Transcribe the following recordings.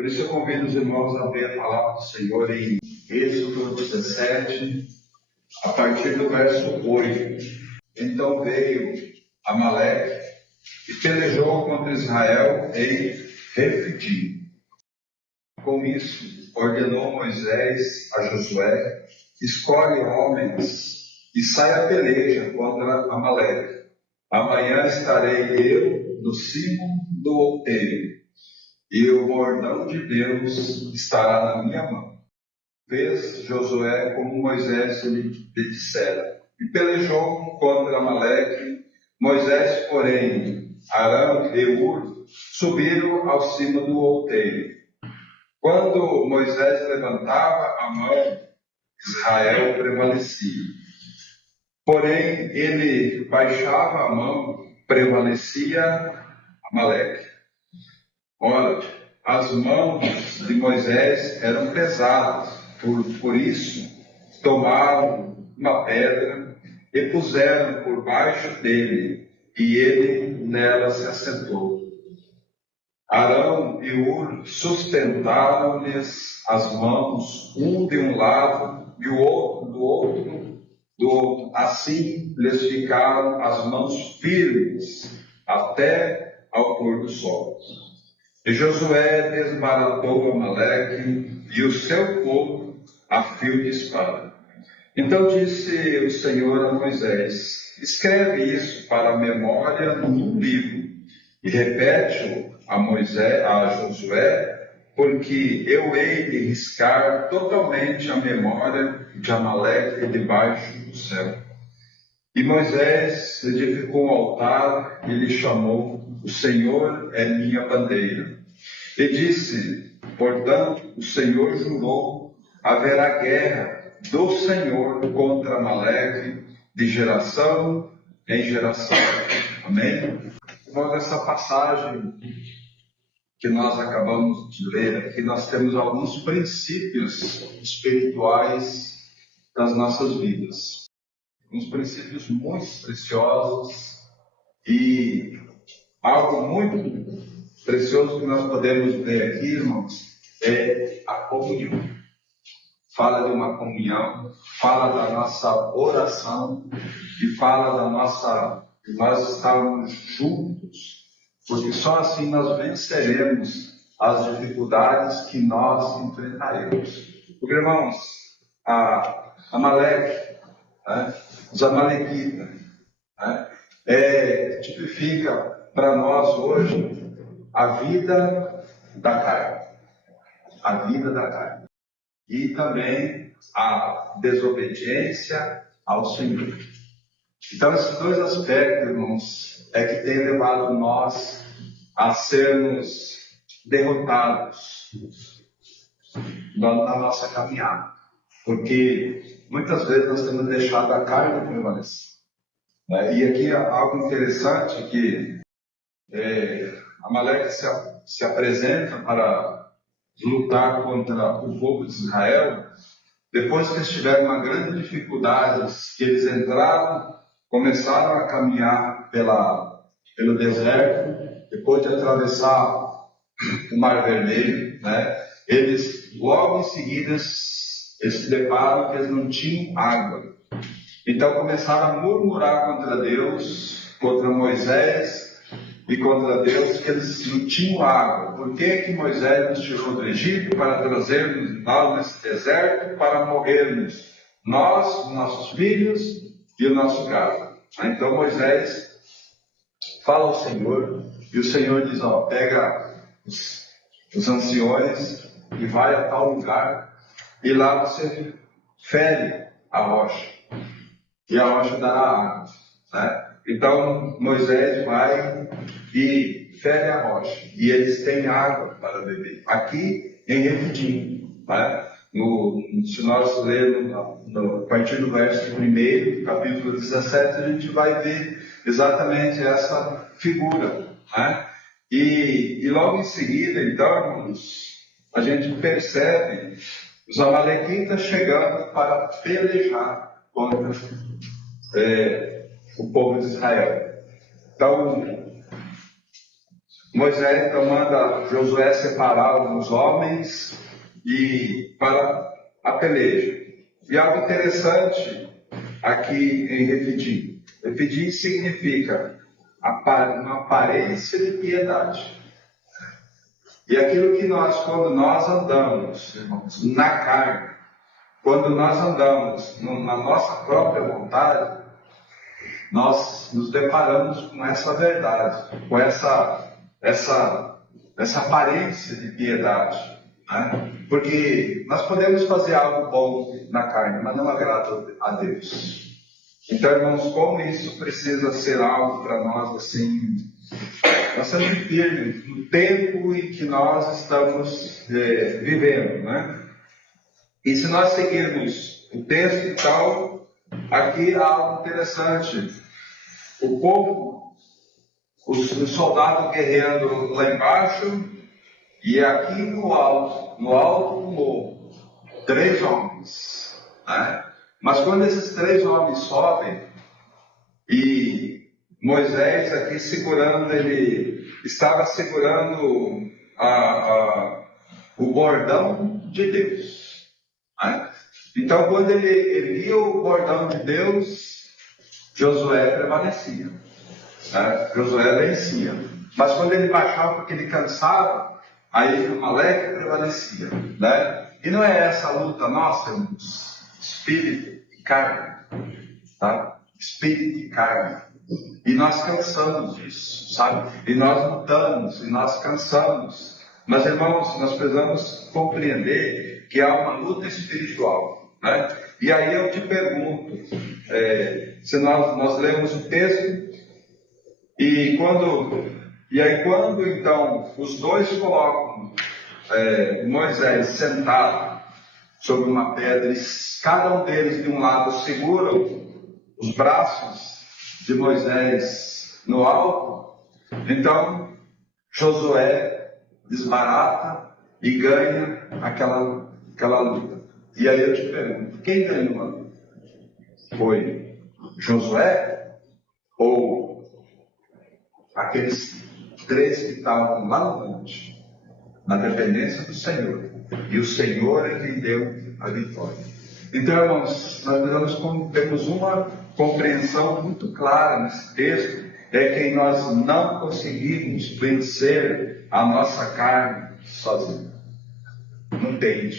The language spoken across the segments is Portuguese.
Por isso eu convido os irmãos a ver a palavra do Senhor em Êxodo 17, a partir do verso 8. Então veio Amaleque e pelejou contra Israel em Refidim. Com isso, ordenou Moisés a Josué: escolhe homens e sai a peleja contra Amaleque. Amanhã estarei eu no cimo do outeiro, e o bordão de Deus estará na minha mão. Fez Josué como Moisés lhe dissera, e pelejou contra Amaleque. Moisés, porém, Arão e Hur subiram ao cimo do outeiro. Quando Moisés levantava a mão, Israel prevalecia. Porém, ele baixava a mão, prevalecia Amaleque. Ora, as mãos de Moisés eram pesadas, por isso tomaram uma pedra e puseram por baixo dele, e ele nela se assentou. Arão e Hur sustentaram-lhes as mãos, um de um lado e o outro do outro. Assim lhes ficaram as mãos firmes até ao pôr do sol. E Josué desbaratou Amaleque e o seu povo a fio de espada. Então disse o Senhor a Moisés: escreve isso para a memória num livro e repete-o a Josué, porque eu hei de riscar totalmente a memória de Amaleque debaixo do céu. E Moisés edificou um altar e lhe chamou: o Senhor é minha bandeira. E disse: portanto, o Senhor jurou, haverá guerra do Senhor contra Amaleque de geração em geração. Amém? Irmãos, essa passagem que nós acabamos de ler aqui, nós temos alguns princípios espirituais das nossas vidas. Uns princípios muito preciosos, e algo muito precioso que nós podemos ver aqui, irmãos, é a comunhão. Fala de uma comunhão, fala da nossa oração e fala da nossa, de nós estarmos juntos, porque só assim nós venceremos as dificuldades que nós enfrentaremos. Porque, irmãos, Amaleque, os amalequitas, tipifica para nós hoje a vida da carne. A vida da carne. E também a desobediência ao Senhor. Então, esses dois aspectos, irmãos, é que tem levado nós a sermos derrotados na nossa caminhada. Porque muitas vezes nós temos deixado a carne prevalecer. E aqui algo interessante que Amaleque se apresenta para lutar contra o povo de Israel, depois que eles tiveram uma grande dificuldade, que eles entraram, começaram a caminhar pelo deserto, depois de atravessar o Mar Vermelho, eles logo em seguida eles se deparam que eles não tinham água. Então começaram a murmurar contra Deus, contra Moisés e contra Deus, que eles não tinham água. Por que Moisés nos tirou do Egito para trazermos nós nesse deserto, para morrermos nós, os nossos filhos e o nosso gado? Então Moisés fala ao Senhor, e o Senhor diz: pega os anciões e vai a tal lugar, e lá você fere a rocha, e a rocha dará água. Então Moisés vai e fere a rocha, e eles têm água para beber. Aqui em Refidim, se nós lermos a partir do verso 1, capítulo 17, a gente vai ver exatamente essa figura. E logo em seguida, então, irmãos, a gente percebe os amalequitas chegando para pelejar contra o povo de Israel. Então, Moisés então manda Josué separar alguns homens e para a peleja. E algo interessante aqui em Refidim. Refidim significa uma aparência de piedade. E aquilo que quando nós andamos, irmãos, na carne, quando nós andamos na nossa própria vontade, nós nos deparamos com essa verdade, com essa aparência de piedade, né? Porque nós podemos fazer algo bom na carne, mas não agrada a Deus. Então, irmãos, como isso precisa ser algo para nós assim, bastante firme no tempo em que nós estamos vivendo, né? E se nós seguirmos o texto e tal, aqui há algo interessante. O povo, os soldados guerreando lá embaixo, e aqui no alto do morro, 3 homens, né? Mas quando esses 3 homens sobem, e Moisés aqui ele estava segurando o bordão de Deus, né? Então, quando ele via o bordão de Deus, Josué prevalecia, né? Josué vencia. Mas quando ele baixava porque ele cansava, aí o Amaleque prevalecia, né? E não é essa a luta nossa, irmãos? Espírito e carne, tá? Espírito e carne. E nós cansamos disso, sabe? E nós lutamos, e nós cansamos. Mas, irmãos, nós precisamos compreender que há uma luta espiritual, né? E aí eu te pergunto, se nós lemos o texto, quando então os dois colocam Moisés sentado sobre uma pedra, e cada um deles de um lado seguram os braços de Moisés no alto, então Josué desbarata e ganha aquela luta. E aí eu te pergunto, quem ganhou a luta? Foi Josué ou aqueles 3 que estavam lá no monte, na dependência do Senhor? E o Senhor é quem deu a vitória. Então, irmãos, nós temos uma compreensão muito clara nesse texto, é que nós não conseguimos vencer a nossa carne sozinho. Não tem.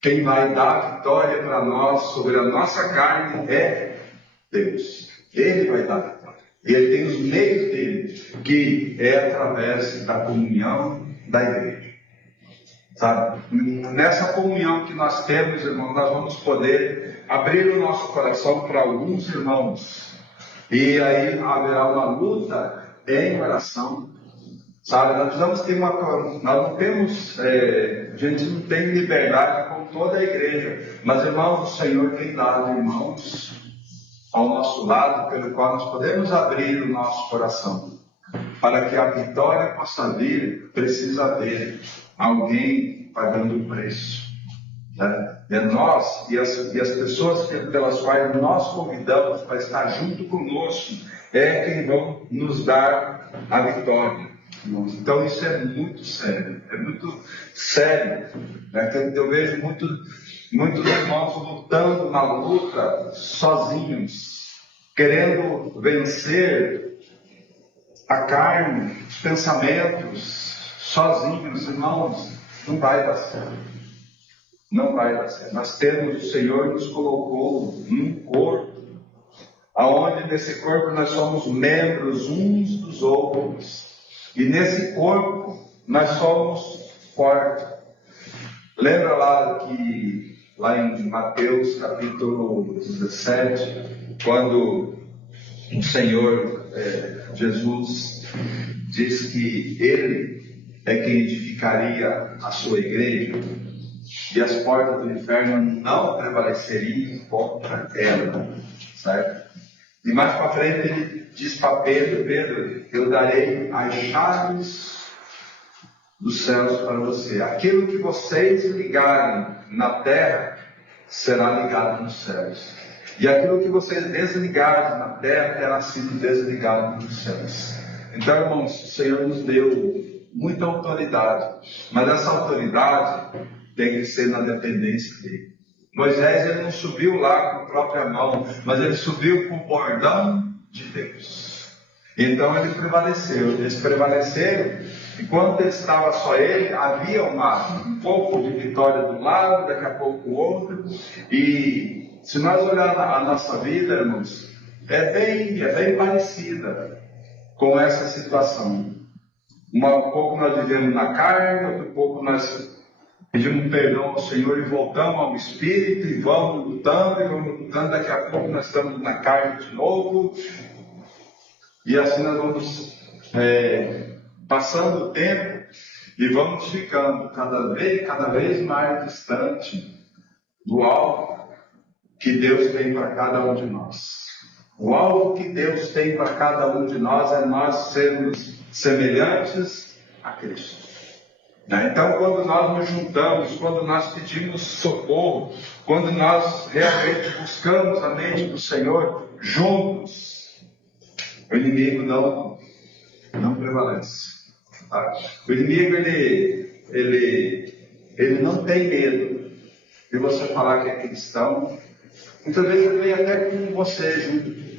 Quem vai dar a vitória para nós sobre a nossa carne é Deus. Ele vai dar a vitória. E Ele tem os meios dele, que é através da comunhão da igreja. Sabe? Nessa comunhão que nós temos, irmãos, nós vamos poder abrir o nosso coração para alguns irmãos. E aí haverá uma luta em oração. Sabe? Nós precisamos ter nós não temos, a gente não tem liberdade com toda a igreja. Mas, irmãos, o Senhor tem dado irmãos ao nosso lado, pelo qual nós podemos abrir o nosso coração. Para que a vitória possa vir, precisa haver alguém pagando o preço. É nós e as pessoas pelas quais nós convidamos para estar junto conosco é quem vão nos dar a vitória. Então isso é muito sério, né? Eu vejo muitos irmãos lutando na luta sozinhos, querendo vencer a carne, os pensamentos, sozinhos, irmãos. Não vai dar certo. Não vai dar certo. Nós temos, o Senhor nos colocou num corpo, aonde nesse corpo nós somos membros uns dos outros. E nesse corpo nós somos fortes. Lembra lá em Mateus capítulo 17, quando o Senhor Jesus diz que Ele é quem edificaria a sua igreja, e as portas do inferno não prevaleceriam contra ela, certo? E mais para frente ele diz para Pedro, eu darei as chaves dos céus para você. Aquilo que vocês ligarem na terra, será ligado nos céus. E aquilo que vocês desligarem na terra, terá sido desligado nos céus. Então, irmãos, o Senhor nos deu muita autoridade, mas essa autoridade tem que ser na dependência dele. Moisés, ele não subiu lá com a própria mão, mas ele subiu com o bordão de Deus. Então ele prevaleceu. Eles prevaleceram, e quando estava só ele, havia um pouco de vitória de um lado, daqui a pouco o outro. E se nós olharmos a nossa vida, irmãos, é bem parecida com essa situação. Um pouco nós vivemos na carne, outro pouco nós pedimos perdão ao Senhor e voltamos ao Espírito e vamos lutando, daqui a pouco nós estamos na carne de novo, e assim nós vamos passando o tempo e vamos ficando cada vez mais distante do alvo que Deus tem para cada um de nós. O alvo que Deus tem para cada um de nós é nós sermos semelhantes a Cristo. Então, quando nós nos juntamos, quando nós pedimos socorro, quando nós realmente buscamos a mente do Senhor juntos, o inimigo não prevalece. Tá? O inimigo, ele não tem medo de você falar que é cristão. Muitas vezes ele vem até com você junto com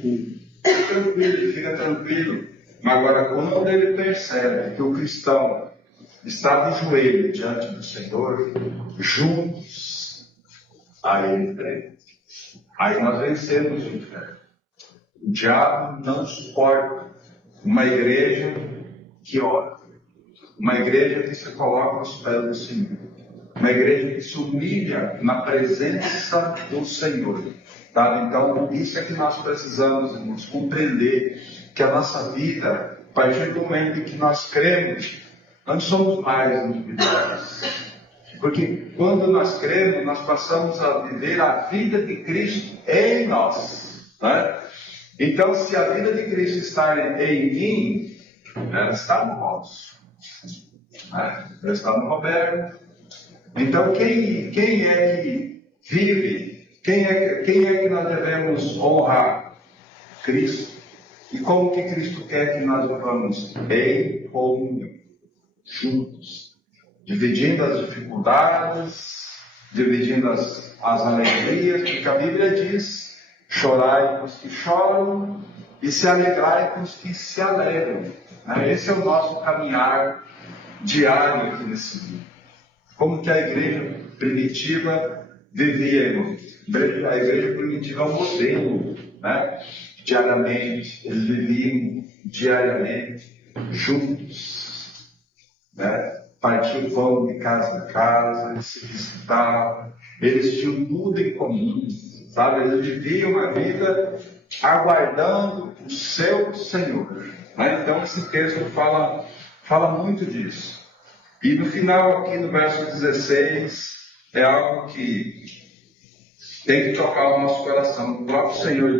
fica tranquilo. Mas agora, quando ele percebe que o cristão está de joelho diante do Senhor, juntos, aí ele treme. Aí nós vencemos o inferno. O diabo não suporta uma igreja que ora, uma igreja que se coloca aos pés do Senhor, uma igreja que se humilha na presença do Senhor. Tá? Então, isso é que nós precisamos, irmãos, compreender que a nossa vida, a partir do momento em que nós cremos, nós somos mais individuais. Porque quando nós cremos, nós passamos a viver a vida de Cristo em nós. Né? Então, se a vida de Cristo está em mim, ela está no Rosso. Ela está no Roberto. Então, quem é que vive? Quem é que nós devemos honrar? Cristo. E como que Cristo quer que nós vivamos? Em comunhão, juntos, dividindo as dificuldades, dividindo as alegrias, porque a Bíblia diz: chorai com os que choram e se alegrai com os que se alegram. Esse é o nosso caminhar diário aqui nesse mundo. Como que a igreja primitiva vivia, irmão? A igreja primitiva é um modelo, né? Diariamente, eles viviam diariamente juntos, né? Partiam pão de casa em casa, eles se visitavam, eles tinham tudo em comum, sabe? Eles viviam a vida aguardando o seu Senhor. Né? Então esse texto fala muito disso. E no final, aqui no verso 16, é algo que tem que tocar o nosso coração. O próprio Senhor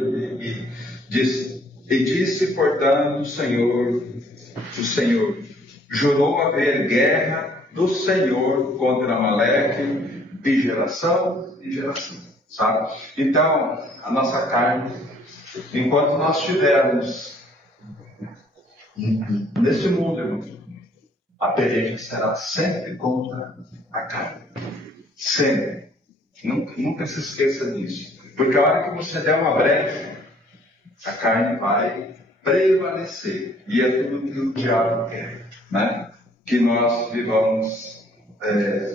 disse, portanto, o Senhor jurou haver guerra do Senhor contra Amaleque de geração em geração, sabe? Então, a nossa carne, enquanto nós estivermos nesse mundo, irmão, a peleja será sempre contra a carne. Sempre. Nunca se esqueça disso. Porque a hora que você der uma brecha, a carne vai prevalecer. E é tudo que o diabo quer, né? Que nós vivamos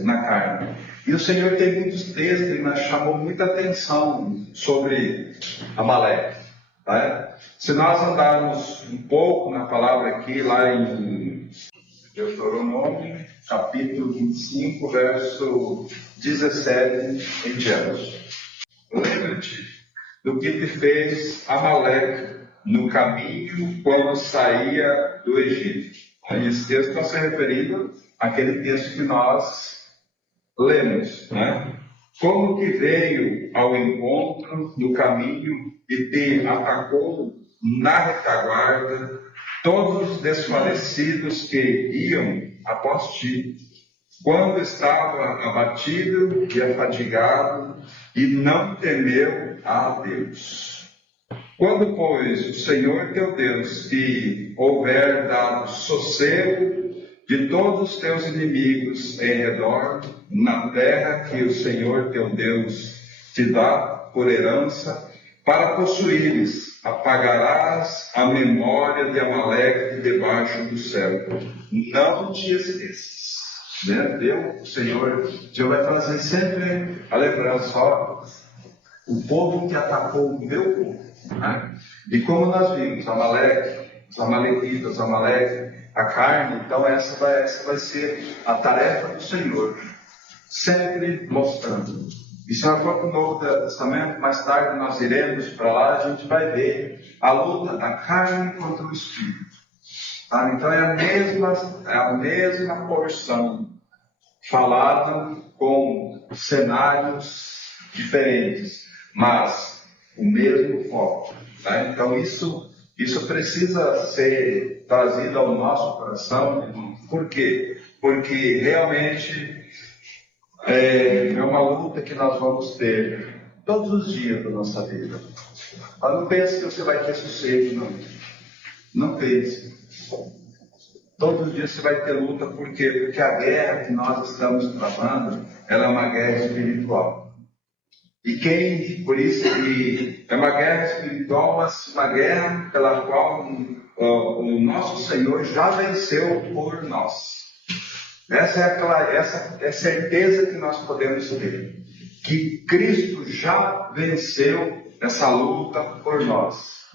na carne. E o Senhor tem muitos textos, mas chamou muita atenção sobre Amaleque. Tá? Se nós andarmos um pouco na palavra aqui, lá em Deuteronômio, capítulo 25, verso 17 em diante. Lembra-te do que te fez Amaleque no caminho quando saía do Egito. Esse texto está se referindo àquele texto que nós lemos, né? Como que veio ao encontro do caminho e te atacou na retaguarda todos os desfalecidos que iam após ti, quando estava abatido e afadigado, e não temeu a Deus. Quando, pois, o Senhor teu Deus te houver dado sossego de todos os teus inimigos em redor, na terra que o Senhor teu Deus te dá por herança, para possuíres, apagarás a memória de Amaleque debaixo do céu. Não te esqueças. Né? Deus, o Senhor vai trazer sempre a lembrança, ó, o povo que atacou o meu povo. Né? E como nós vimos, Amaleque, os amalequitas, Amaleque, a carne, então essa vai ser a tarefa do Senhor, sempre mostrando. Isso é para o Novo Testamento, mais tarde nós iremos para lá, a gente vai ver a luta da carne contra o Espírito. Tá? Então é a mesma porção, falada com cenários diferentes, mas o mesmo foco. Tá? Então isso precisa ser trazido ao nosso coração. Por quê? Porque realmente é uma luta que nós vamos ter todos os dias da nossa vida. Mas não pense que você vai ter sossego, não. Não pense. Todos os dias você vai ter luta, por quê? Porque a guerra que nós estamos travando, ela é uma guerra espiritual. Por isso que é uma guerra espiritual, mas uma guerra pela qual o nosso Senhor já venceu por nós. Essa é a certeza que nós podemos ter, que Cristo já venceu essa luta por nós.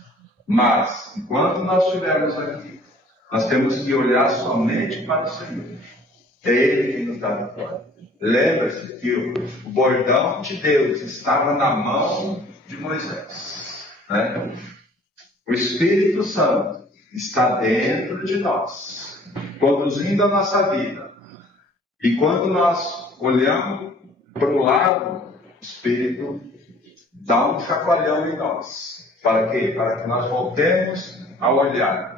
Mas, enquanto nós estivermos aqui, nós temos que olhar somente para o Senhor. É Ele que nos dá a vitória. Lembra-se que o bordão de Deus estava na mão de Moisés. Né? O Espírito Santo está dentro de nós, conduzindo a nossa vida. E quando nós olhamos para o lado, o Espírito dá um chacoalhão em nós. Para quê? Para que nós voltemos a olhar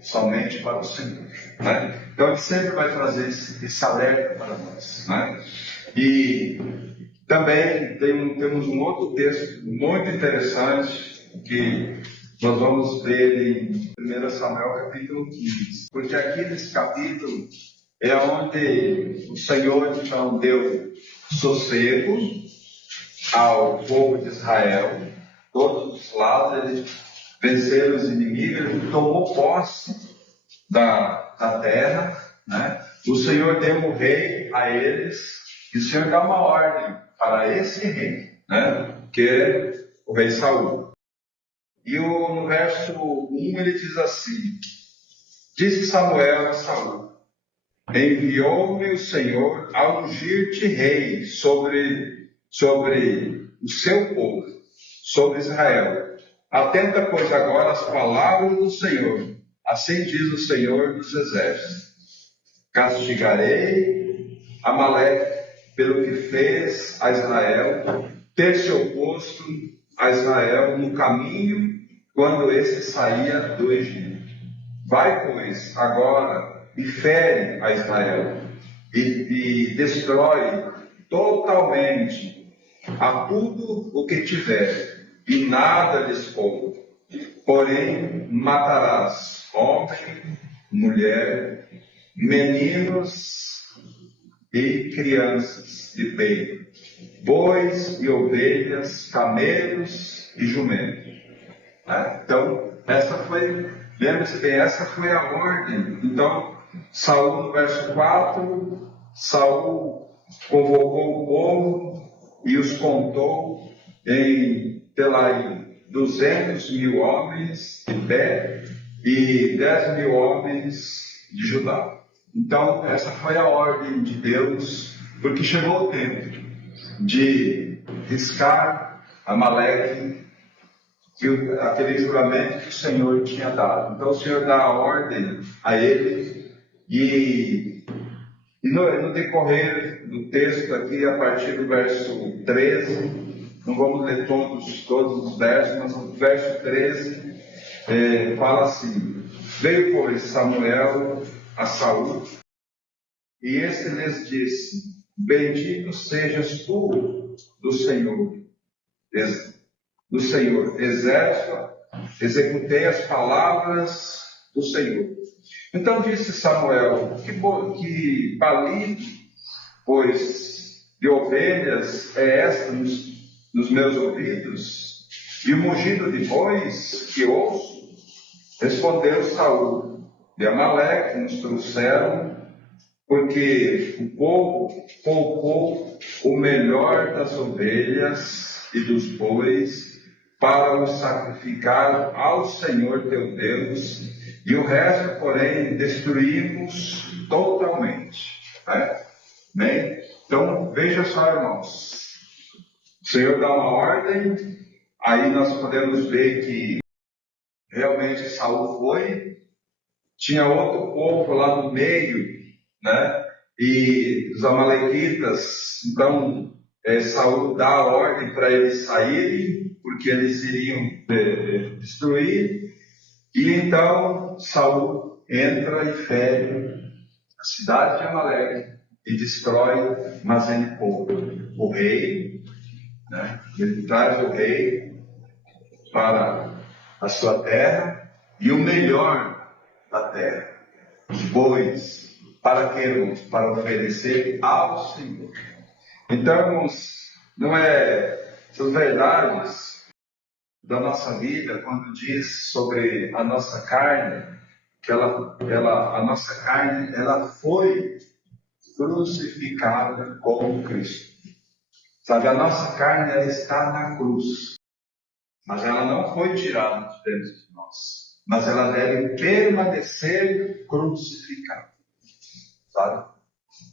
somente para o Senhor. Né? Então, Ele sempre vai trazer esse alerta para nós. Né? E também temos um outro texto muito interessante que nós vamos ver em 1 Samuel capítulo 15. Porque aqui nesse capítulo é onde o Senhor então deu sossego ao povo de Israel, todos os lados, ele venceram os inimigos, ele tomou posse da terra, né? O Senhor deu um rei a eles, e o Senhor dá uma ordem para esse rei, né? Que é o rei Saul. E no verso 1 ele diz assim: disse Samuel a Saul: enviou-me o Senhor a ungir-te rei sobre o seu povo, sobre Israel. Atenta, pois, agora às palavras do Senhor. Assim diz o Senhor dos Exércitos: castigarei Amaleque pelo que fez a Israel, ter se oposto a Israel no caminho quando esse saía do Egito. Vai, pois, agora e fere a Israel e destrói totalmente a tudo o que tiver, e nada lhes poupa. Porém, matarás homem, mulher, meninos e crianças de peito, bois e ovelhas, camelos e jumentos. Então, lembre-se bem, essa foi a ordem. Então, Saul, no verso 4, Saul convocou o povo e os contou em Telaim, 200.000 homens de pé e 10.000 homens de Judá. Então, essa foi a ordem de Deus, porque chegou o tempo de riscar Amaleque, aquele juramento que o Senhor tinha dado. Então, o Senhor dá a ordem a ele, e no decorrer do texto aqui, a partir do verso 13, não vamos ler todos os versos, mas o verso 13 fala assim: veio, pois, Samuel a Saul, e este lhes disse: bendito sejas tu do Senhor, exército executei as palavras do Senhor. Então disse Samuel, que balido, pois, de ovelhas é esta nos meus ouvidos, e o mugido de bois que ouço? Respondeu Saul, de Amaleque nos trouxeram, porque o povo poupou o melhor das ovelhas e dos bois para os sacrificar ao Senhor teu Deus, e o resto, porém, destruímos totalmente. Bem, então, veja só, irmãos, o Senhor dá uma ordem, aí nós podemos ver que realmente Saul foi, tinha outro povo lá no meio, né? E os amalequitas, então Saul dá a ordem para eles saírem, porque eles iriam destruir, e então Saul entra e fere a cidade de Amaleque e destrói, mas ele poupa o rei, né? Ele traz o rei para a sua terra e o melhor da terra, os bois, para que, irmãos? Para oferecer ao Senhor. Então, irmãos, não é essas verdades da nossa vida, quando diz sobre a nossa carne, que a nossa carne, ela foi crucificada com Cristo. Sabe, a nossa carne, ela está na cruz, mas ela não foi tirada de dentro de nós, mas ela deve permanecer crucificada. Sabe?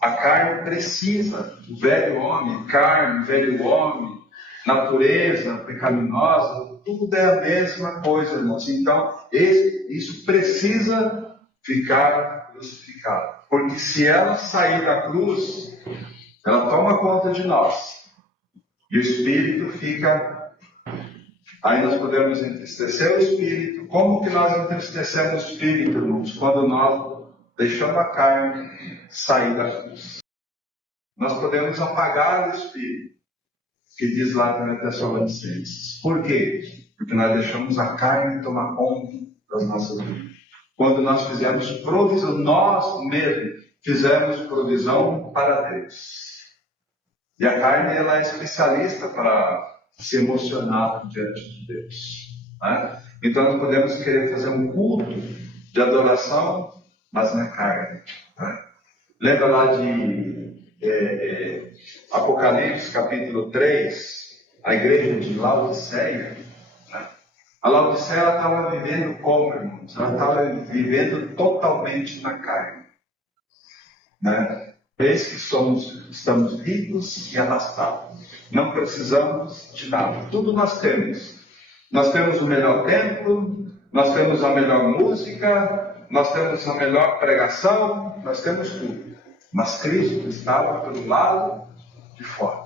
A carne precisa, o velho homem, carne, velho homem, natureza pecaminosa, tudo é a mesma coisa, irmãos. Então, isso precisa ficar crucificado. Porque se ela sair da cruz, ela toma conta de nós. E o Espírito fica... Aí nós podemos entristecer o Espírito. Como que nós entristecemos o Espírito, irmãos? Quando nós deixamos a carne sair da cruz. Nós podemos apagar o Espírito, que diz lá na Tessalonicenses. Por quê? Porque nós deixamos a carne tomar conta das nossas vidas. Quando nós fizemos provisão, nós mesmos fizemos provisão para Deus. E a carne, ela é especialista para se emocionar diante de Deus. Né? Então nós podemos querer fazer um culto de adoração, mas na carne. Né? Lembra lá de Apocalipse capítulo 3, a igreja de Laodiceia? Né? A Laodiceia estava vivendo como, irmãos? Ela estava vivendo totalmente na carne. Né? Eis que estamos ricos e abastados. Não precisamos de nada. Tudo nós temos. Nós temos o melhor templo, nós temos a melhor música, nós temos a melhor pregação, nós temos tudo. Mas Cristo estava pelo lado de fora.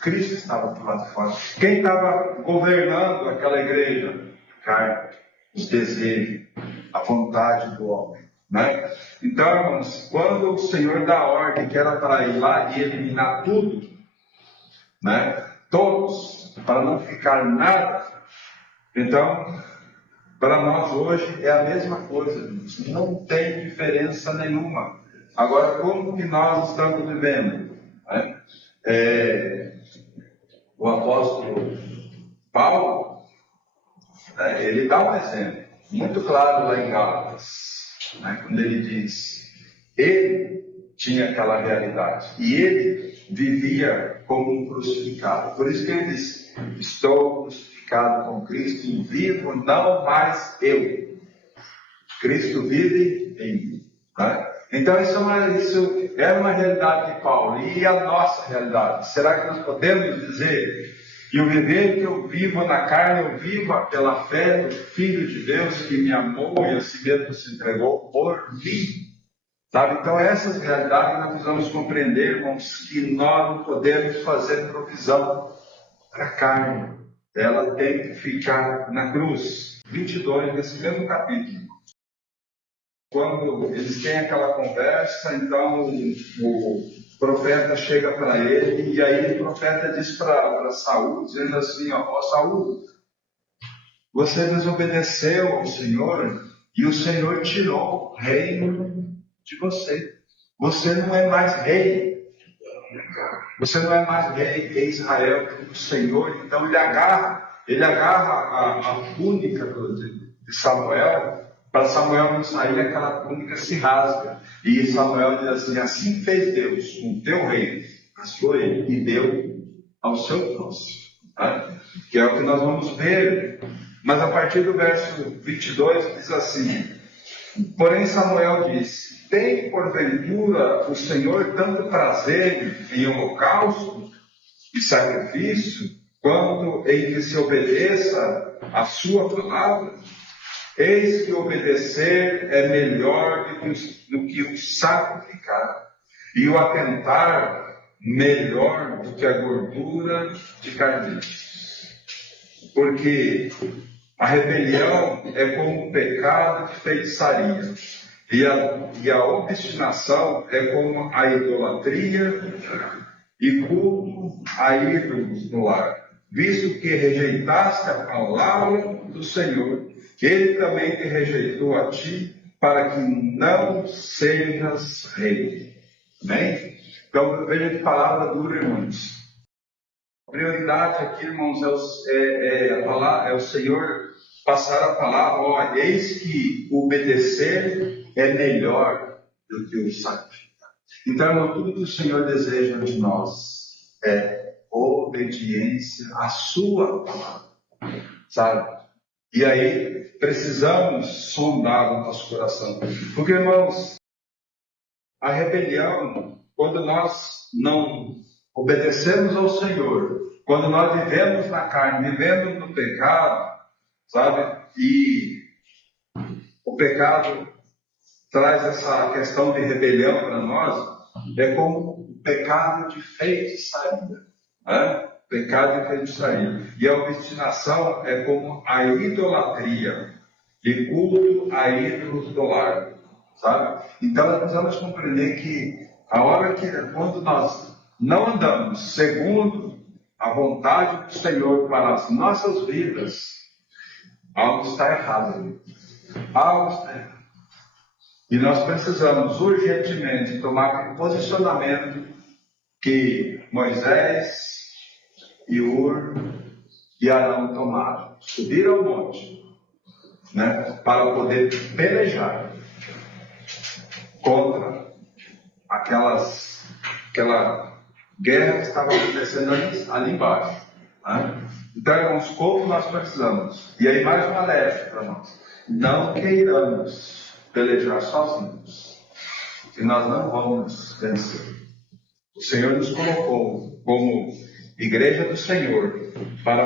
Cristo estava pelo lado de fora. Quem estava governando aquela igreja? A carne, os desejos, a vontade do homem. Né? Então, irmãos, quando o Senhor dá ordem que era para ir lá e eliminar tudo, né? Todos, para não ficar nada, então, para nós hoje é a mesma coisa, irmãos. Não tem diferença nenhuma. Agora, como que nós estamos vivendo? Né? O apóstolo Paulo, né, ele dá um exemplo muito claro lá em Gálatas. Quando ele diz, ele tinha aquela realidade e ele vivia como um crucificado. Por isso que ele diz, estou crucificado com Cristo e vivo não mais eu. Cristo vive em mim. Tá? Então isso é uma realidade de Paulo. E a nossa realidade? Será que nós podemos dizer que o viver que eu vivo na carne, eu vivo pela fé do Filho de Deus que me amou e a si mesmo se entregou por mim? Sabe? Então essas realidades nós precisamos compreender, irmãos, que nós não podemos fazer provisão para a carne. Ela tem que ficar na cruz. 22, nesse mesmo capítulo. Quando eles têm aquela conversa, então o profeta chega para ele, e aí o profeta diz para Saul, dizendo assim, ó Saul, Você desobedeceu ao Senhor e o Senhor tirou o reino de você. Você não é mais rei. Você não é mais rei em Israel do Senhor. Então ele agarra a túnica de Samuel. Para Samuel não sair, aquela túnica se rasga. E Samuel diz assim: assim fez Deus com o teu reino, a sua reino, e deu ao seu próximo. Tá? Que é o que nós vamos ver. Mas a partir do verso 22 diz assim: porém Samuel disse: tem porventura o Senhor tanto prazer em holocausto e sacrifício, quanto em que se obedeça a sua palavra? Eis que obedecer é melhor do que o sacrificar, e o atentar melhor do que a gordura de carneiros. Porque a rebelião é como o pecado de feitiçaria, e a obstinação é como a idolatria e culto a ídolos no lar. Visto que rejeitaste a palavra do Senhor, ele também te rejeitou a ti, para que não sejas rei. Amém? Então, veja que palavra dura, irmãos. A prioridade aqui, irmãos, é o Senhor passar a palavra: ó, eis que obedecer é melhor do que o sacrificar. Então, irmão, tudo que o Senhor deseja de nós é obediência à sua palavra, sabe? E aí, precisamos sondar o nosso coração. Porque, irmãos, a rebelião, quando nós não obedecemos ao Senhor, quando nós vivemos na carne, vivemos no pecado, sabe? E o pecado traz essa questão de rebelião para nós, é como o pecado de feitiçaria, né? Pecado de feitiçaria. E a obstinação é como a idolatria, de culto a ídolos do lar, sabe? Então nós precisamos compreender que quando nós não andamos segundo a vontade do Senhor para as nossas vidas, algo está errado. Algo está errado. E nós precisamos urgentemente tomar o posicionamento que Moisés e Ur e Arão tomaram. Subir ao monte, né, para poder pelejar contra aquela guerra que estava acontecendo ali embaixo. Né? Então, irmãos, como nós precisamos? E aí mais um alerta para nós: não queiramos pelejar sozinhos, que nós não vamos vencer. O Senhor nos colocou como igreja do Senhor para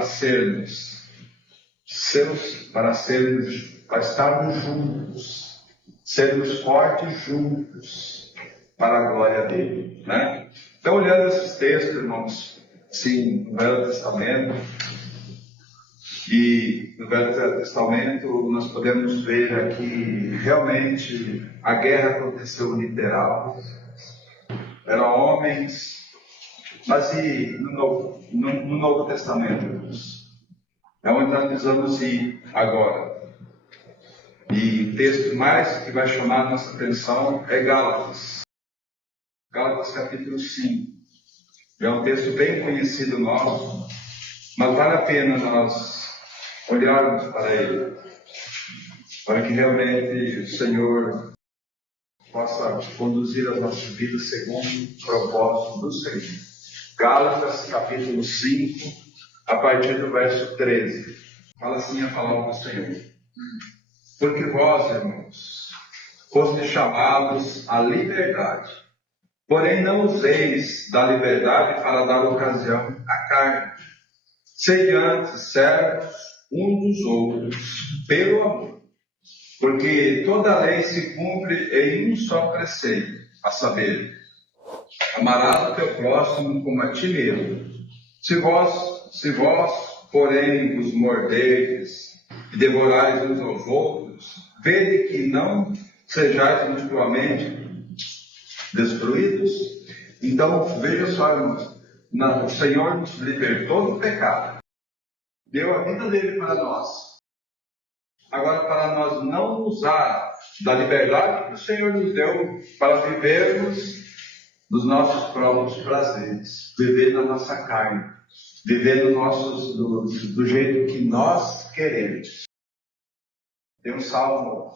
estarmos juntos, sermos fortes juntos para a glória dele, né? Então, olhando esses textos, irmãos, sim, no Velho Testamento, e no Velho Testamento nós podemos ver aqui realmente a guerra aconteceu literal, eram homens, mas e no Novo Testamento, irmãos? É onde nós precisamos ir agora. E o texto mais que vai chamar a nossa atenção é Gálatas. Gálatas capítulo 5. É um texto bem conhecido nosso, mas vale a pena nós olharmos para ele, para que realmente o Senhor possa conduzir as nossas vidas segundo o propósito do Senhor. Gálatas capítulo 5, a partir do verso 13. Fala assim a palavra do Senhor: porque vós, irmãos, fostes chamados à liberdade, porém não useis da liberdade para dar ocasião à carne. Sede antes servos uns dos outros pelo amor, porque toda a lei se cumpre em um só preceito, a saber: amarás o teu próximo como a ti mesmo. Se vós, porém, os morderdes e devorais uns aos outros, vede que não sejais mutuamente destruídos. Então, veja só, irmãos, o Senhor nos libertou do pecado, deu a vida dele para nós, Agora, para nós não usar da liberdade que o Senhor nos deu para vivermos dos nossos próprios prazeres, viver na nossa carne, viver do jeito que nós queremos. Tem um salmo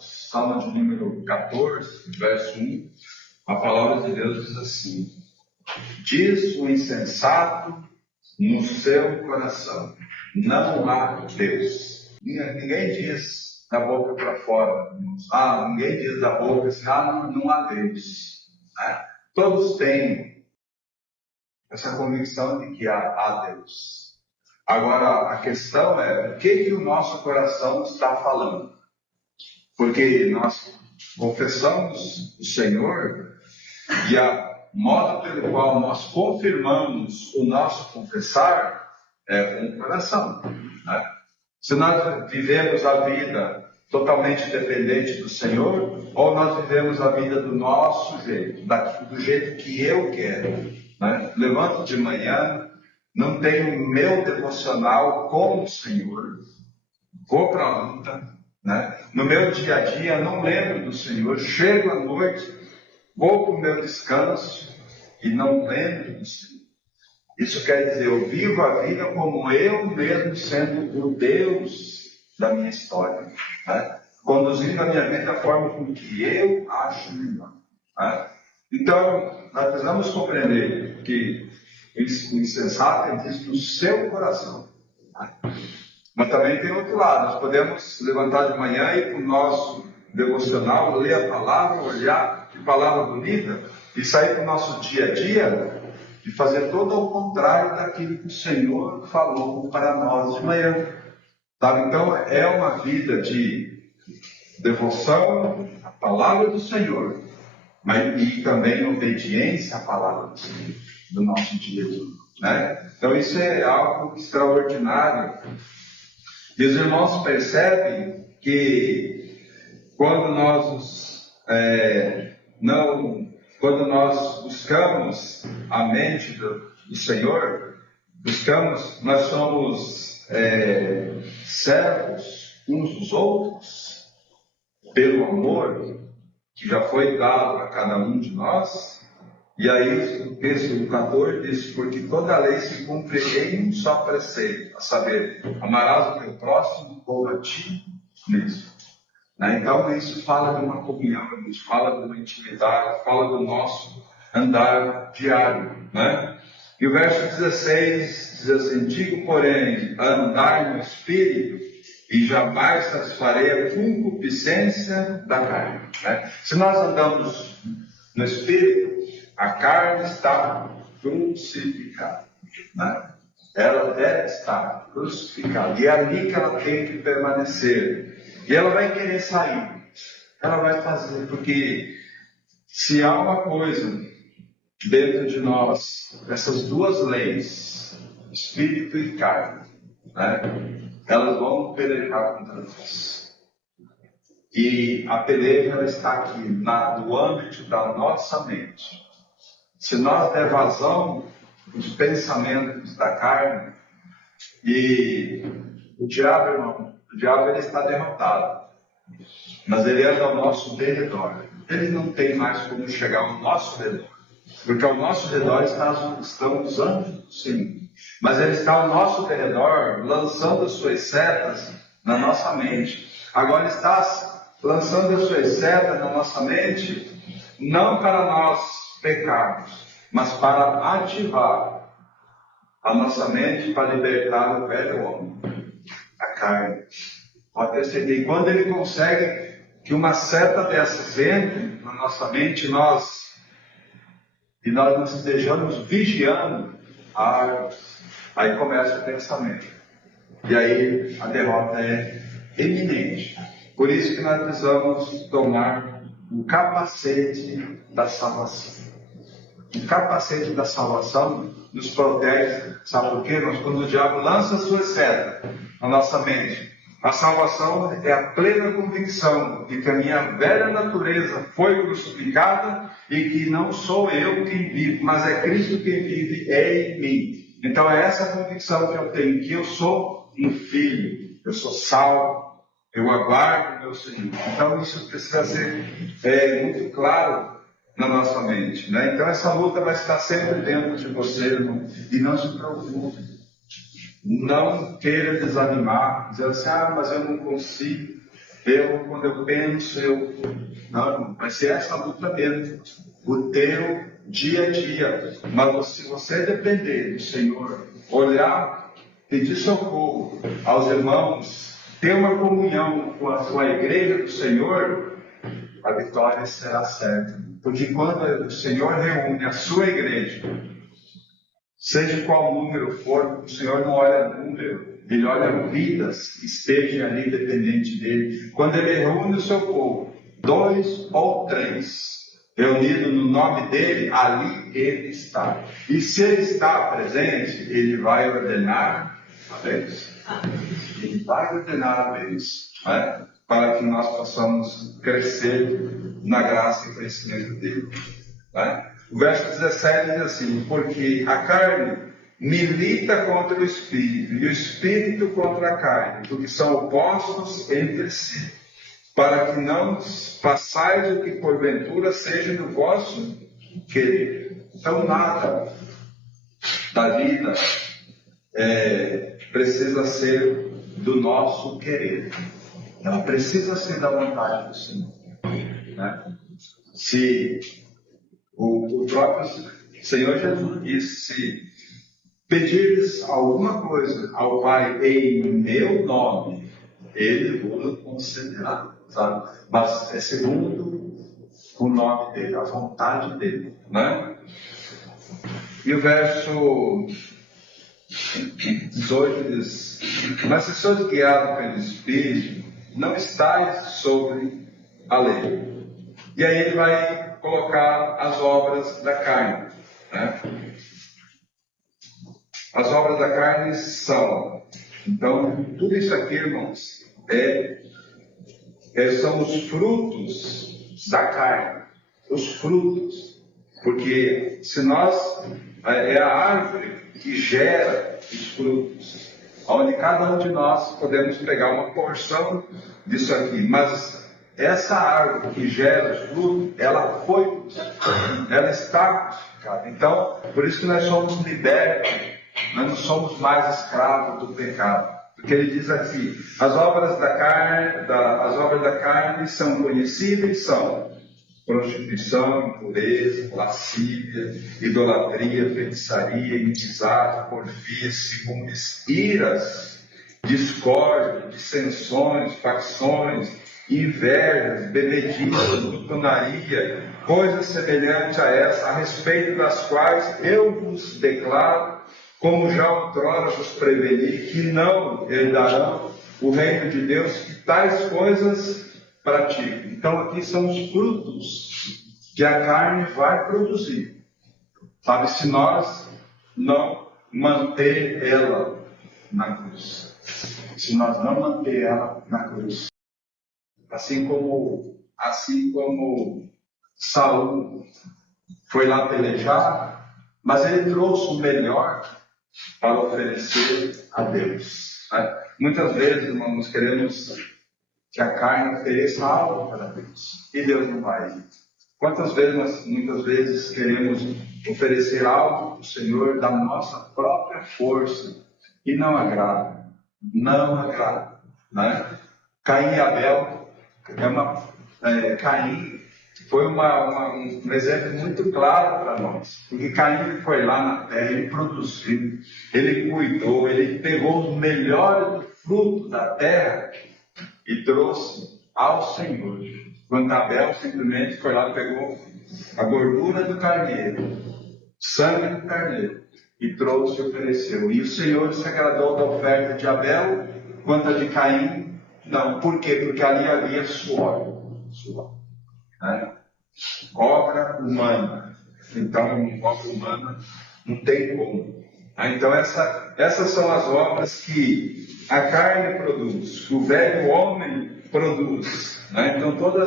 de número 14, verso 1, a palavra de Deus diz assim: diz o insensato no seu coração, não há Deus. Ninguém diz da boca para fora, ninguém diz da boca assim, não há Deus. Todos têm essa convicção de que há Deus. Agora, a questão é o que o nosso coração está falando. Porque nós confessamos o Senhor e a modo pelo qual nós confirmamos o nosso confessar é com o coração. Né? Se nós vivemos a vida totalmente dependente do Senhor, ou nós vivemos a vida do nosso jeito, do jeito que eu quero. Né? Levanto de manhã, não tenho meu devocional com o Senhor, vou para a luta. Né? No meu dia a dia, não lembro do Senhor, chego à noite, vou para o meu descanso e não lembro do Senhor. Isso quer dizer, eu vivo a vida como eu mesmo sendo o Deus da minha história, né? Conduzindo a minha vida da forma com que eu acho melhor. Né? Então, nós precisamos compreender que o insensato existe no seu coração. Né? Mas também tem outro lado, nós podemos levantar de manhã e ir para o nosso devocional, ler a palavra, olhar que palavra bonita, e sair para o nosso dia a dia e fazer todo ao contrário daquilo que o Senhor falou para nós de manhã. Sabe? Então, é uma vida de devoção à palavra do Senhor, mas e também obediência à palavra do Senhor, do nosso dia a dia. Né? Então, isso é algo extraordinário. E os irmãos percebem que quando nós buscamos a mente do Senhor, nós somos servos uns dos outros, pelo amor que já foi dado a cada um de nós. E aí o texto 14 diz: porque toda a lei se cumpre em um só preceito, a saber, amarás o teu próximo como a ti mesmo. Né? Então isso fala de uma comunhão, isso fala de uma intimidade, fala do nosso andar diário. Né? E o verso 16 diz assim: digo, porém, andar no Espírito, e jamais satisfarei a concupiscência da carne. Né? Se nós andamos no Espírito, a carne está crucificada. Né? Ela deve estar crucificada. E é ali que ela tem que permanecer. E ela vai querer sair. Ela vai fazer, porque se há uma coisa dentro de nós, essas duas leis, Espírito e carne, né? Elas vão pelejar contra nós. E a peleja ela está aqui, no âmbito da nossa mente. Se nós der vazão aos pensamentos da carne, e o diabo, irmão, ele está derrotado, mas ele anda ao nosso derredor. Ele não tem mais como chegar ao nosso redor, porque ao nosso redor estão os anjos do Senhor, mas ele está ao nosso derredor, lançando as suas setas na nossa mente. Agora está lançando as suas setas na nossa mente, não para nós pecarmos, mas para ativar a nossa mente para libertar o velho homem, a carne. Pode perceber, e quando ele consegue que uma seta dessas entre na nossa mente, nós nos estejamos vigiando aí começa o pensamento. E aí a derrota é iminente. Por isso que nós precisamos tomar o capacete da salvação. O capacete da salvação nos protege, sabe por quê? Quando o diabo lança a sua seta na nossa mente, a salvação é a plena convicção de que a minha velha natureza foi crucificada e que não sou eu quem vive, mas é Cristo quem vive em mim. Então é essa convicção que eu tenho, que eu sou um filho, eu sou salvo, Eu aguardo meu Senhor. Então isso precisa ser muito claro na nossa mente, né? Então essa luta vai estar sempre dentro de você, irmão, e não se preocupe. Não queira desanimar, dizer assim, mas eu não consigo. Quando eu penso, Não, vai ser essa luta mesmo. O teu dia a dia. Mas se você depender do Senhor, olhar, pedir socorro aos irmãos, ter uma comunhão com a sua igreja do Senhor, a vitória será certa. Porque quando o Senhor reúne a sua igreja, seja qual número for, o Senhor não olha número, Ele olha vidas que estejam ali dependente dEle. Quando Ele reúne o seu povo, 2 ou 3, reunidos no nome dEle, ali Ele está. E se Ele está presente, Ele vai ordenar a vez. Ele vai ordenar a vez, né? Para que nós possamos crescer na graça e conhecimento dEle. Né? O verso 17 diz assim: porque a carne milita contra o espírito, e o espírito contra a carne, porque são opostos entre si, para que não façais o que porventura seja do vosso querer. Então nada da vida precisa ser do nosso querer. Ela precisa ser da vontade do Senhor. Né? Se o próprio Senhor Jesus disse: se pedires alguma coisa ao Pai em meu nome, Ele vos concederá, sabe? Mas é segundo o nome dEle, a vontade dEle, né? E o verso 18 diz: mas se sois guiados pelo Espírito, não estáis sobre a lei. E aí ele vai colocar as obras da carne, né? As obras da carne são, então, tudo isso aqui, irmãos, são os frutos da carne, os frutos, porque se nós, é a árvore que gera os frutos, onde cada um de nós podemos pegar uma porção disso aqui, mas essa árvore que gera os frutos, ela está crucificada. Então, por isso que nós somos libertos, nós não somos mais escravos do pecado. Porque ele diz aqui: as obras da carne são conhecíveis, são prostituição, impureza, lascívia, idolatria, feitiçaria, inimizade, porfia, ciúmes, iras, discórdia, dissensões, facções, invejas, bebedias, glutonaria, coisas semelhantes a essa, a respeito das quais eu vos declaro, como já outrora vos preveni, que não herdarão o reino de Deus, que tais coisas praticam. Então aqui são os frutos que a carne vai produzir. Sabe, se nós não manter ela na cruz. Se nós não manter ela na cruz. Assim como Saul foi lá pelejar, mas ele trouxe o melhor para oferecer a Deus. Muitas vezes, irmãos, nós queremos que a carne ofereça algo para Deus, e Deus não vai. Quantas vezes muitas vezes queremos oferecer algo para o Senhor da nossa própria força, e não agrada, né? Caim e Abel, Caim foi um exemplo muito claro para nós, porque Caim foi lá na terra, ele produziu, ele cuidou, ele pegou os melhores do fruto da terra e trouxe ao Senhor. Quando Abel simplesmente foi lá e pegou a gordura do carneiro, sangue do carneiro, e trouxe e ofereceu. E o Senhor se agradou da oferta de Abel, quanto a de Caim, não. Por quê? Porque ali havia suor. Né? Obra humana. Então, obra humana não tem como. Então, essas são as obras que a carne produz, que o velho homem produz. Né? Então, toda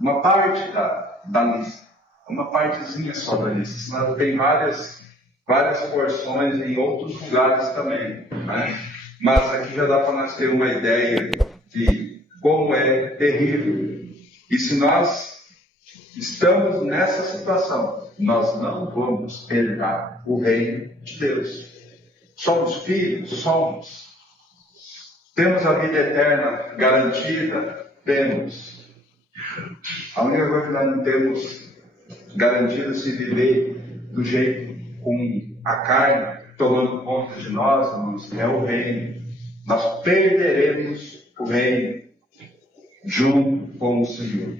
uma parte da lista, uma partezinha só da lista, senão tem várias porções em outros lugares também. Né? Mas aqui já dá para nós ter uma ideia que como é terrível. E se nós estamos nessa situação, nós não vamos herdar o reino de Deus. Somos filhos? Somos. Temos a vida eterna garantida? Temos. A única coisa que nós não temos garantida é se viver do jeito com a carne tomando conta de nós, irmãos, é o reino. Nós perderemos o reino junto com o Senhor.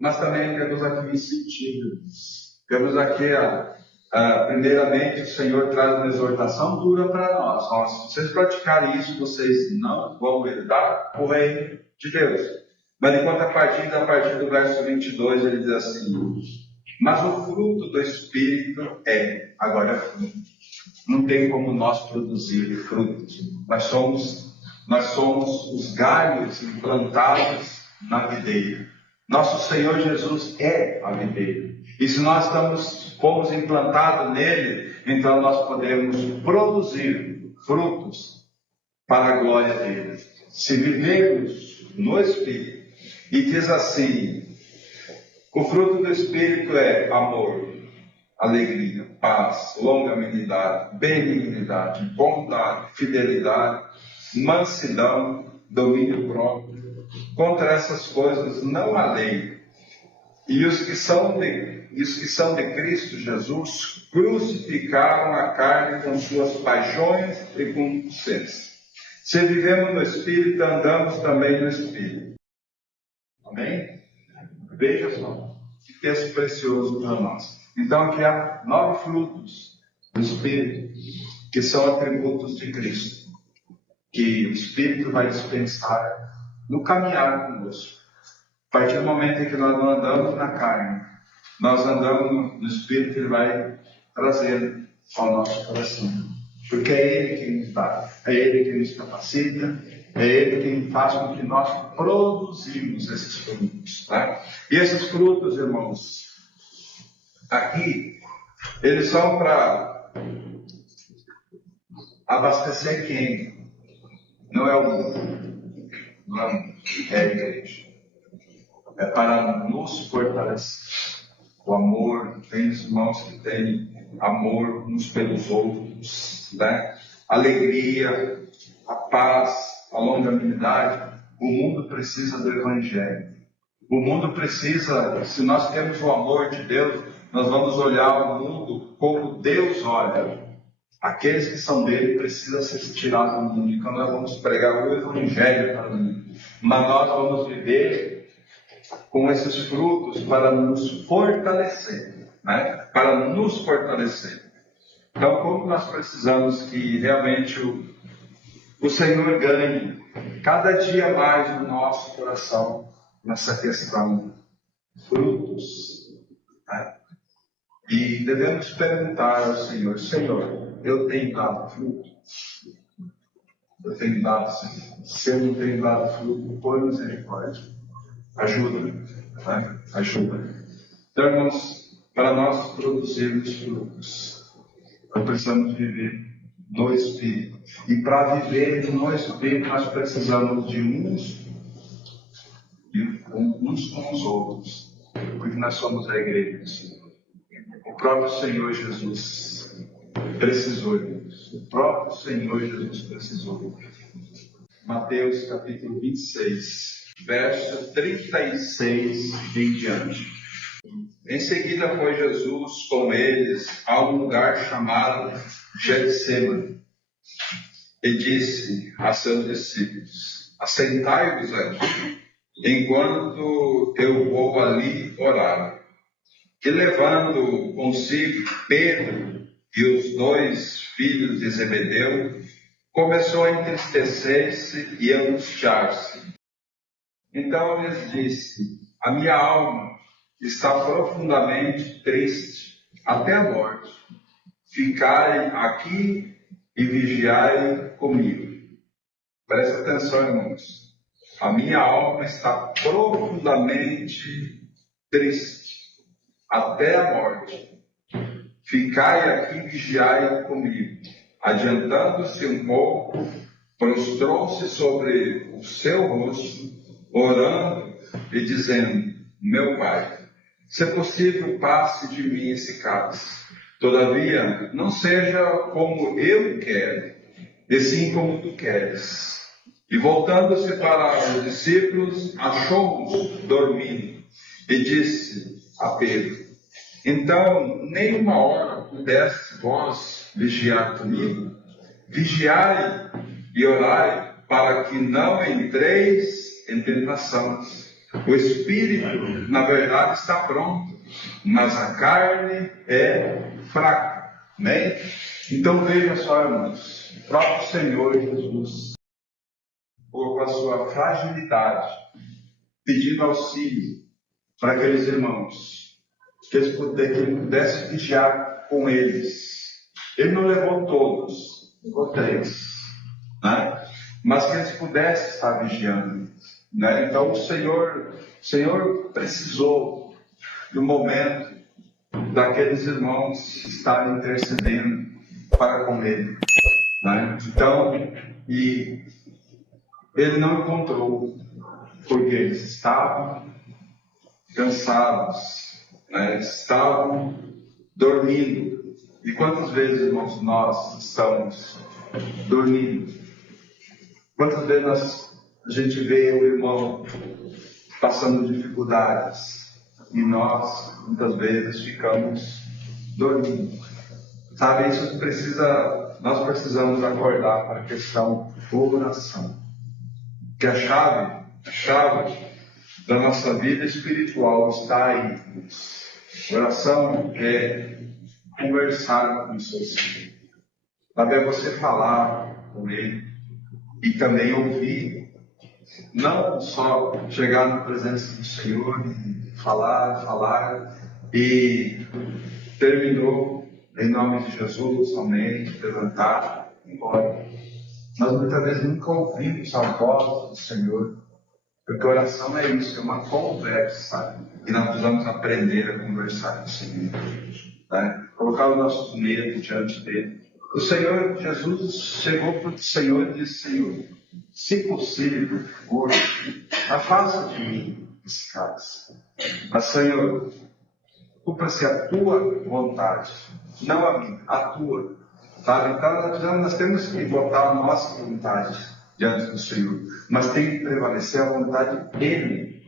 Nós também temos aqui sentidos. Temos aqui, primeiramente, o Senhor traz uma exortação dura para nós. Se vocês praticarem isso, vocês não vão herdar o reino de Deus. Mas em contrapartida, a partir do verso 22, ele diz assim: mas o fruto do Espírito agora é fruto. Não tem como nós produzir frutos. Nós somos os galhos implantados na videira. Nosso Senhor Jesus é a videira. E se nós fomos implantados nele, então nós podemos produzir frutos para a glória dele. Se vivermos no Espírito, e diz assim: o fruto do Espírito é amor, alegria, paz, longanimidade, benignidade, bondade, fidelidade, mansidão, domínio próprio. Contra essas coisas não há lei. E os que são de Cristo Jesus crucificaram a carne com suas paixões e concupiscências. Se vivemos no Espírito, andamos também no Espírito. Amém? Veja só, que texto precioso para nós. Então aqui há 9 frutos do Espírito, que são atributos de Cristo, que o Espírito vai dispensar no caminhar conosco. A partir do momento em que nós não andamos na carne, nós andamos no Espírito, ele vai trazendo ao nosso coração. Porque é Ele quem nos dá, é Ele quem nos capacita, é Ele quem faz com que nós produzimos esses frutos. Tá? E esses frutos, irmãos, aqui, eles são para abastecer quem? Não é o mundo, não é a igreja. É para nos fortalecer. O amor, tem irmãos que têm amor uns pelos outros, né? Alegria, a paz, a longanimidade. O mundo precisa do Evangelho. O mundo precisa, se nós temos o amor de Deus, nós vamos olhar o mundo como Deus olha. Aqueles que são dele precisam ser tirados do mundo. Então nós vamos pregar o Evangelho para o mundo. Mas nós vamos viver com esses frutos para nos fortalecer, né? Para nos fortalecer. Então, como nós precisamos que realmente o Senhor ganhe cada dia mais no nosso coração nessa questão frutos, né? E devemos perguntar ao Senhor: Senhor, eu tenho dado fruto? Eu tenho dado, Senhor. Se eu não tenho dado fruto, por misericórdia, ajuda, né? Ajuda. Então, irmãos, para nós produzirmos frutos, nós precisamos viver no Espírito. E para viver no Espírito, nós precisamos de uns com os outros, porque nós somos a igreja. O próprio Senhor Jesus precisou de nós. O próprio Senhor Jesus precisou de nós. Mateus capítulo 26. Verso 36 em diante. Em seguida foi Jesus com eles a um lugar chamado Getsêmani e disse a seus discípulos: assentai-vos aqui, enquanto eu vou ali orar. E levando consigo Pedro e os 2 filhos de Zebedeu, começou a entristecer-se e angustiar-se. Então lhes disse: a minha alma está profundamente triste, até a morte. Ficai aqui e vigiai comigo. Preste atenção, irmãos. A minha alma está profundamente triste, até a morte. Ficai aqui e vigiai comigo. Adiantando-se um pouco, prostrou-se sobre o seu rosto, orando e dizendo: meu Pai, se é possível, passe de mim esse cálice. Todavia, não seja como eu quero, e sim como tu queres. E voltando-se para os discípulos, achou-os dormindo, e disse a Pedro: então, nem uma hora pudesse vós vigiar comigo? Vigiai e orai, para que não entreis em tentação. O espírito, na verdade, está pronto, mas a carne é fraca. Amém? Então veja só, irmãos, o próprio Senhor Jesus, com a sua fragilidade, pedindo auxílio para aqueles irmãos, que ele pudesse vigiar com eles. Ele não levou todos, levou 3, né? Mas que eles pudessem estar vigiando, né? Então o Senhor precisou do momento daqueles irmãos estarem intercedendo para com ele, né? Então, e ele não encontrou, porque eles estavam cansados, né? Estavam dormindo. E quantas vezes, irmãos, nós estamos dormindo? Quantas vezes a gente vê o irmão passando dificuldades e nós, muitas vezes, ficamos dormindo? Sabe, nós precisamos acordar para a questão do oração. Que a chave da nossa vida espiritual está aí. Oração é conversar com o seu Senhor. Sabe, é você falar com Ele e também ouvir. Não só chegar na presença do Senhor e falar e terminou, em nome de Jesus, amém, levantar e ir embora. Nós muitas vezes nunca ouvimos a voz do Senhor, porque oração é isso, é uma conversa, e nós precisamos aprender a conversar com o Senhor, né? Colocar os nossos medos diante dele. O Senhor Jesus chegou para o Senhor e disse: Senhor, se possível, hoje, afasta de mim esse cálice. Mas, Senhor, cumpra-se a tua vontade, não a minha, a tua. Sabe? Então, nós temos que botar a nossa vontade diante do Senhor, mas tem que prevalecer a vontade dele,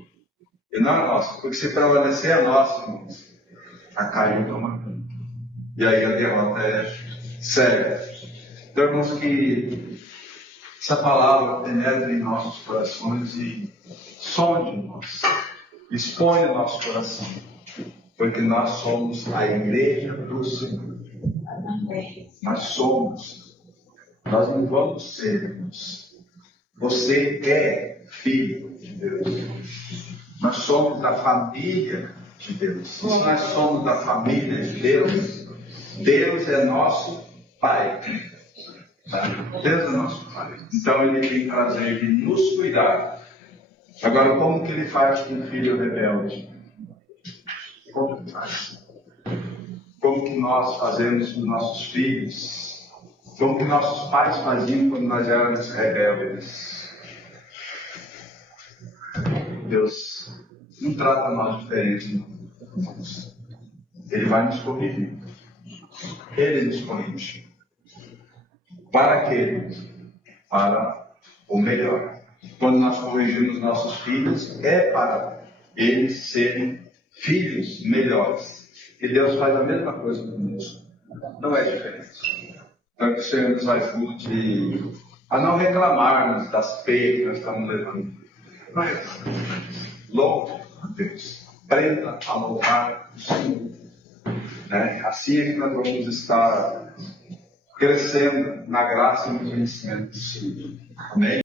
e não a nossa, porque se prevalecer a nossa, irmãos, a carne toma conta. E aí a derrota é séria. Então, irmãos, que essa palavra penetre em nossos corações e sonde em nós, expõe o nosso coração, porque nós somos a igreja do Senhor. Nós não vamos ser, irmãos. Você é filho de Deus. Nós somos da família de Deus. Se nós somos da família de Deus, Deus é nosso Pai. Deus é nosso Pai. Então Ele tem prazer de nos cuidar. Agora, como que Ele faz com o filho rebelde? Como que faz? Como que nós fazemos com nossos filhos? Como que nossos pais faziam quando nós éramos rebeldes? Deus não trata nós diferente. Ele vai nos corrigir. Ele nos corrige. Para quê? Para o melhor. Quando nós corrigimos nossos filhos, é para eles serem filhos melhores. E Deus faz a mesma coisa conosco. Não é diferente. Então que o Senhor nos ajude a não reclamarmos das perdas que nós estamos levando. Não é louvo a Deus. Aprenda a louvar o Senhor. Né? Assim é que nós vamos estar crescendo na graça e no conhecimento do Senhor. Amém?